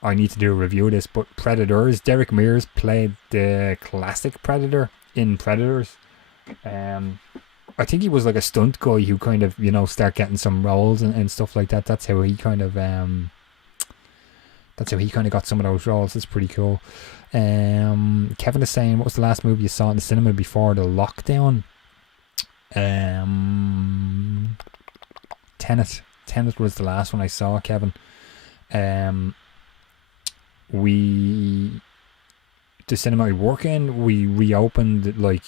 I need to do a review of this, but Predators, Derek Mears played the classic Predator in Predators. I think he was like a stunt guy who kind of, you know, start getting some roles and stuff like that. That's how he kind of got some of those roles. It's pretty cool. Kevin is saying, what was the last movie you saw in the cinema before the lockdown? Tenet was the last one I saw, Kevin. The cinema I work in, we reopened like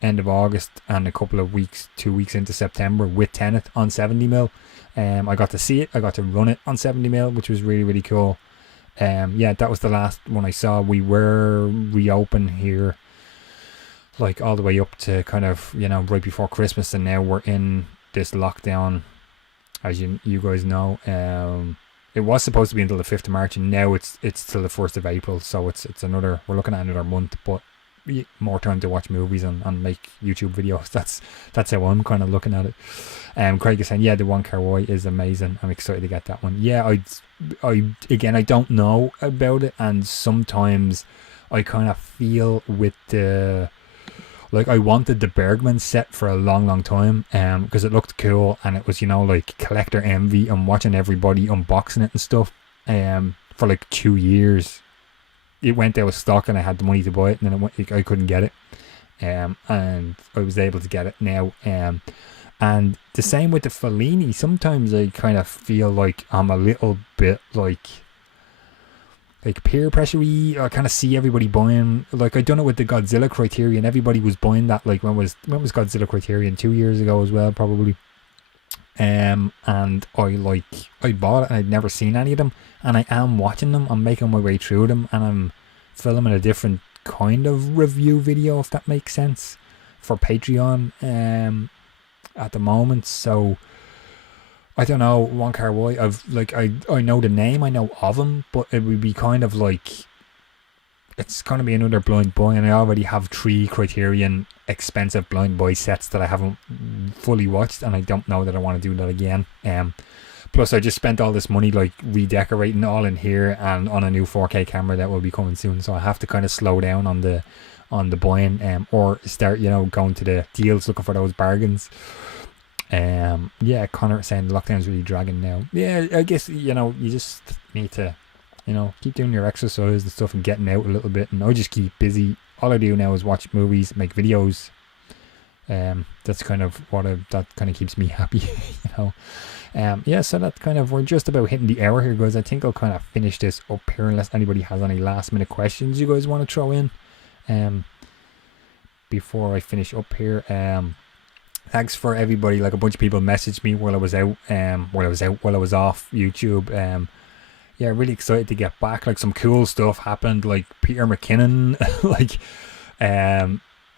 end of August and a couple of weeks, 2 weeks into September with Tenet on 70mm. I got to see it, I got to run it on 70mm, which was really, really cool. Yeah, that was the last one I saw. We were reopened here like all the way up to kind of, you know, right before Christmas, and now we're in this lockdown, as you guys know. It was supposed to be until the 5th of March, and now it's till the 1st of April, so it's another, we're looking at another month, but more time to watch movies and make YouTube videos. That's how I'm kind of looking at it. Craig is saying, yeah, the Wong Kar-wai is amazing. I'm excited to get that one. Yeah, I don't know about it, and sometimes I kind of feel with the, like, I wanted the Bergman set for a long time, because it looked cool, and it was, you know, like collector envy and watching everybody unboxing it and stuff. For like 2 years. It went out of stock and I had the money to buy it, and then I couldn't get it, and I was able to get it now. And the same with the Fellini. Sometimes I kind of feel like I'm a little bit like peer pressure-y. I kind of see everybody buying, like I done it with the Godzilla Criterion. Everybody was buying that, like when was Godzilla Criterion? 2 years ago as well, probably. And I bought it and I'd never seen any of them, and I am watching them. I'm making my way through them, and I'm filming a different kind of review video, if that makes sense, for Patreon at the moment. So I don't know, Wong Kar-wai, I know the name, I know of him, but it would be kind of like, it's going to be another Blind Boy, and I already have 3 Criterion expensive Blind Boy sets that I haven't fully watched, and I don't know that I want to do that again. Plus I just spent all this money like redecorating all in here and on a new 4K camera that will be coming soon, so I have to kind of slow down on the buying, or start, you know, going to the deals, looking for those bargains. Yeah, Connor saying the lockdown's really dragging now. Yeah, I guess, you know, you just need to, you know, keep doing your exercise and stuff and getting out a little bit, and I just keep busy. All I do now is watch movies, make videos. That's kind of that kind of keeps me happy, you know. Yeah, so that kind of, we're just about hitting the hour here, guys. I think I'll kind of finish this up here unless anybody has any last minute questions you guys want to throw in before I finish up here. Thanks for everybody. Like, a bunch of people messaged me while I was out while I was off YouTube. Yeah, really excited to get back. Like, some cool stuff happened, like Peter McKinnon. Like,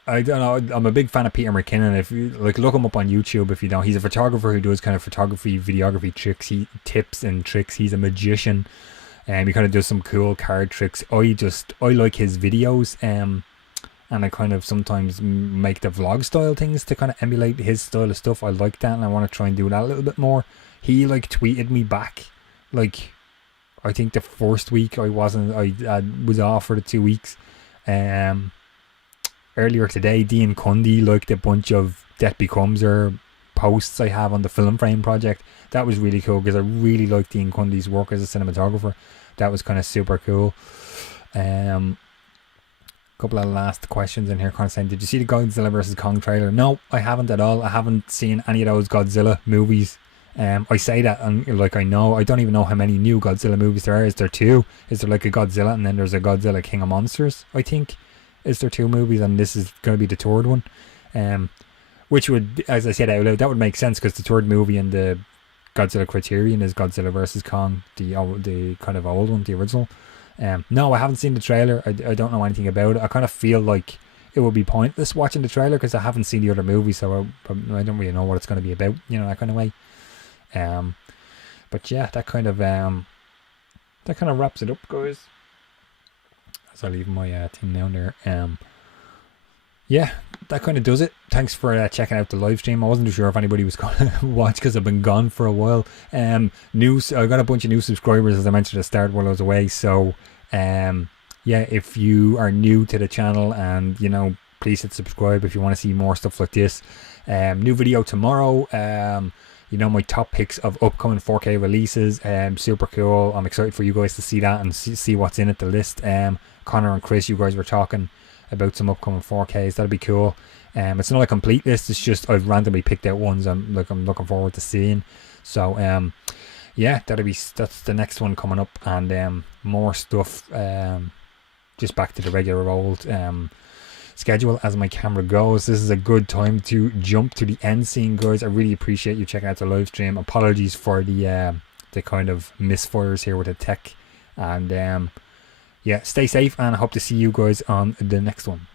I don't know, I'm a big fan of Peter McKinnon. If you like, look him up on YouTube if you don't. He's a photographer who does kind of photography, videography tips and tricks. He's a magician, and he kind of does some cool card tricks. I like his videos. and I kind of sometimes make the vlog style things to kind of emulate his style of stuff. I like that, and I want to try and do that a little bit more. He like tweeted me back, like I think the first week I was off for the 2 weeks. Earlier today, Dean Cundy liked a bunch of Death Becomes Her posts I have on the Film Frame project. That was really cool because I really like Dean Cundy's work as a cinematographer. That was kind of super cool. Couple of last questions in here, kind of saying, did you see the Godzilla vs. Kong trailer? No, I haven't at all. I haven't seen any of those Godzilla movies. I say that, and like I don't even know how many new Godzilla movies there are. Is there 2? Is there like a Godzilla and then there's a Godzilla King of Monsters? I think. Is there 2 movies and this is going to be the 3rd one? Which would, as I said out loud, that would make sense because the 3rd movie in the Godzilla Criterion is Godzilla vs. Kong, the kind of old one, the original. No, I haven't seen the trailer. I don't know anything about it. I kind of feel like it would be pointless watching the trailer because I haven't seen the other movie, so I don't really know what it's going to be about, that kind of way. But yeah, that kind of wraps it up, guys. As I leave my thing down there. Yeah, that kind of does it. Thanks for checking out the live stream. I wasn't too sure if anybody was going to watch because I've been gone for a while. I got a bunch of new subscribers, as I mentioned at the start, while I was away. So, yeah, if you are new to the channel, and please hit subscribe if you want to see more stuff like this. New video tomorrow. My top picks of upcoming 4K releases. Super cool. I'm excited for you guys to see that and see what's in it, the list. Connor and Chris, you guys were talking about some upcoming 4Ks. That'll be cool. It's not a complete list. It's just I've randomly picked out ones I'm looking forward to seeing. So yeah, that's the next one coming up, and more stuff. Just back to the regular old schedule as my camera goes. This is a good time to jump to the end scene, guys. I really appreciate you checking out the live stream. Apologies for the kind of misfires here with the tech, and yeah, stay safe, and I hope to see you guys on the next one.